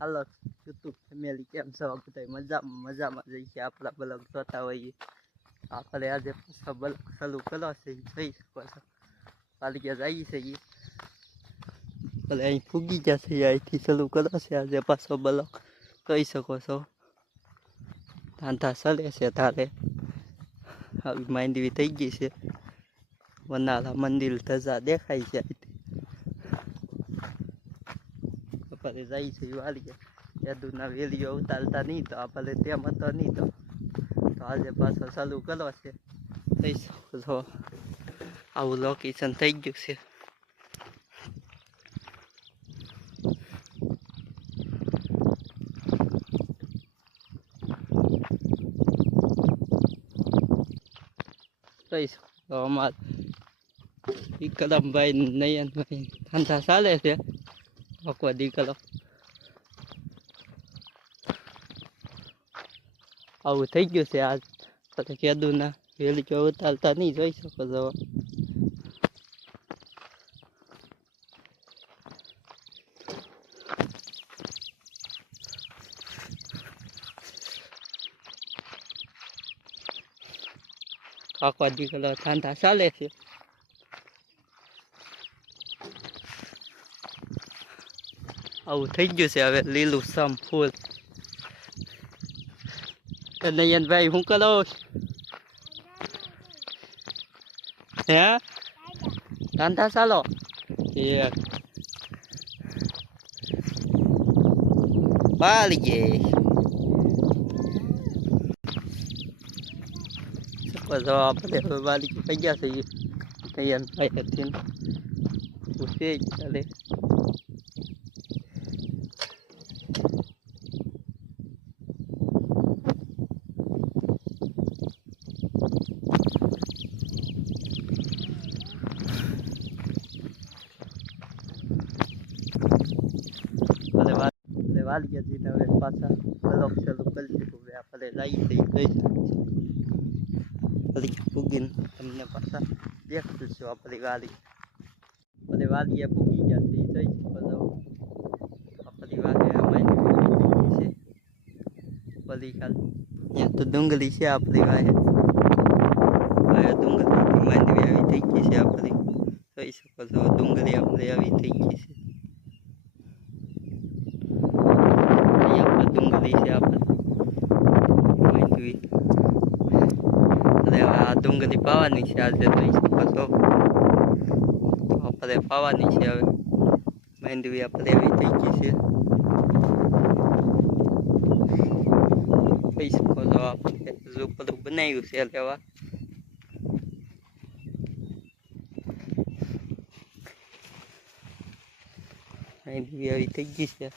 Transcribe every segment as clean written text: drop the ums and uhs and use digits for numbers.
હાલો YouTube family કેમ છો બધા મજામાં મજામાં જઈએ આપણા બ્લોગ જોતા હોઈએ આપણે આજે પાછા બ્લોગ ચાલુ કર્યો છે જોઈ શકો છો પાલિયા જઈએ છીએ એટલે અહીં ફૂગી જશે અહીંથી ચાલુ કર્યો છે આજે પાછો બ્લોગ કહી શકો છો ધંધા ચાલે છે તારે આવી માંડવી થઈ ગઈ છે વનાલા મંદિર ધજા દેખાય છે આપણે જઈએ છીએ વાલીએ યાદુના વેલીઓ ઉતારતા નહીં તો આપણે તેમ હતો નહીં તો આજે પાછો ચાલુ કર્યો છે થઈ શકો છો આવું લોકેશન થઈ ગયું છે થઈ શકો છો અમારે વિક્રમભાઈ નયનભાઈ ધંધા ચાલે છે આખો દીકરો આવું થઈ ગયું છે આજ પછી કેદુના વેલીઓ ઉતારતા નહીં જોઈ શકો છો આખો દીકરો ધંધા ચાલે છે આવું થઈ ગયું છે હવે લીલું સમ ફૂલ નયનભાઈ શું કરો હે ધંધા ચાલો એક પાલીએ તો આપણે હવે વાલી થઈ ગયા છે નયનભાઈ હતી પૂછે ચાલે વાલીએ જઈને હવે પાછા બ્લોગ ચાલુ કરી દીધું હવે આપણે લાવી થઈ ગઈ પૂગીને તમને પાછા દેખાડશું આપણી વાલીએ પૂગી ગયા છે જઈ શકો છો આપણી વાલી છે બધી ખાલ ત્યાં તો ડુંગળી છે આપણી વાહે ડુંગળી માંડવી આવી થઈ ગઈ છે આપણી જોઈ શકો છો ડુંગળી આપણી આવી થઈ ગઈ છે ડુંગળી છે આપણે માંડવી આ ડુંગળી પાવાની છે આજે જોઈ શકો છો આપણે પાવાની છે હવે માંડવી આપણે એવી થઈ ગઈ છે જોઈ શકો છો આપણે ઝૂંપડું બનાવ્યું છે લેવા માંડવી એવી થઈ ગઈ છે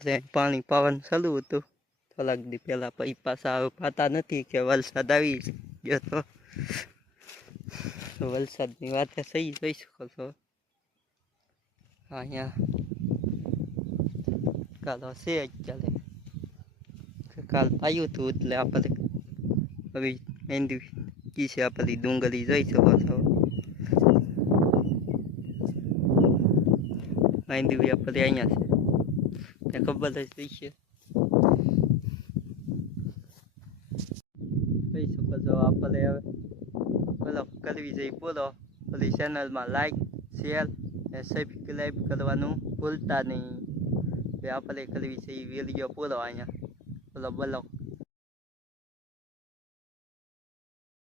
પાણી પાવાનું ચાલુ હતું થોડાક દી પહેલા પછી પાછા પાતા નથી કે વરસાદ આવી ગયો તો વરસાદની વાત સહી જોઈ શકો છો અહીંયા કાલો છે અત્યારે કાલ પાયું હતું એટલે આપણે હવે માંડવી કી છે આપણી ડુંગળી જોઈ શકો છો માંડવી આપણે અહીંયા છે ખબર જ થઈ છે જોઈ શકો છો આપણે હવે બોલો કરવી જોઈએ બોલો પેલી ચેનલમાં લાઈક શેર અને સબસ્ક્રાઈબ કરવાનું ભૂલતા નહીં આપણે કરવી છે એ વિડીયો પૂરો અહીંયા બોલો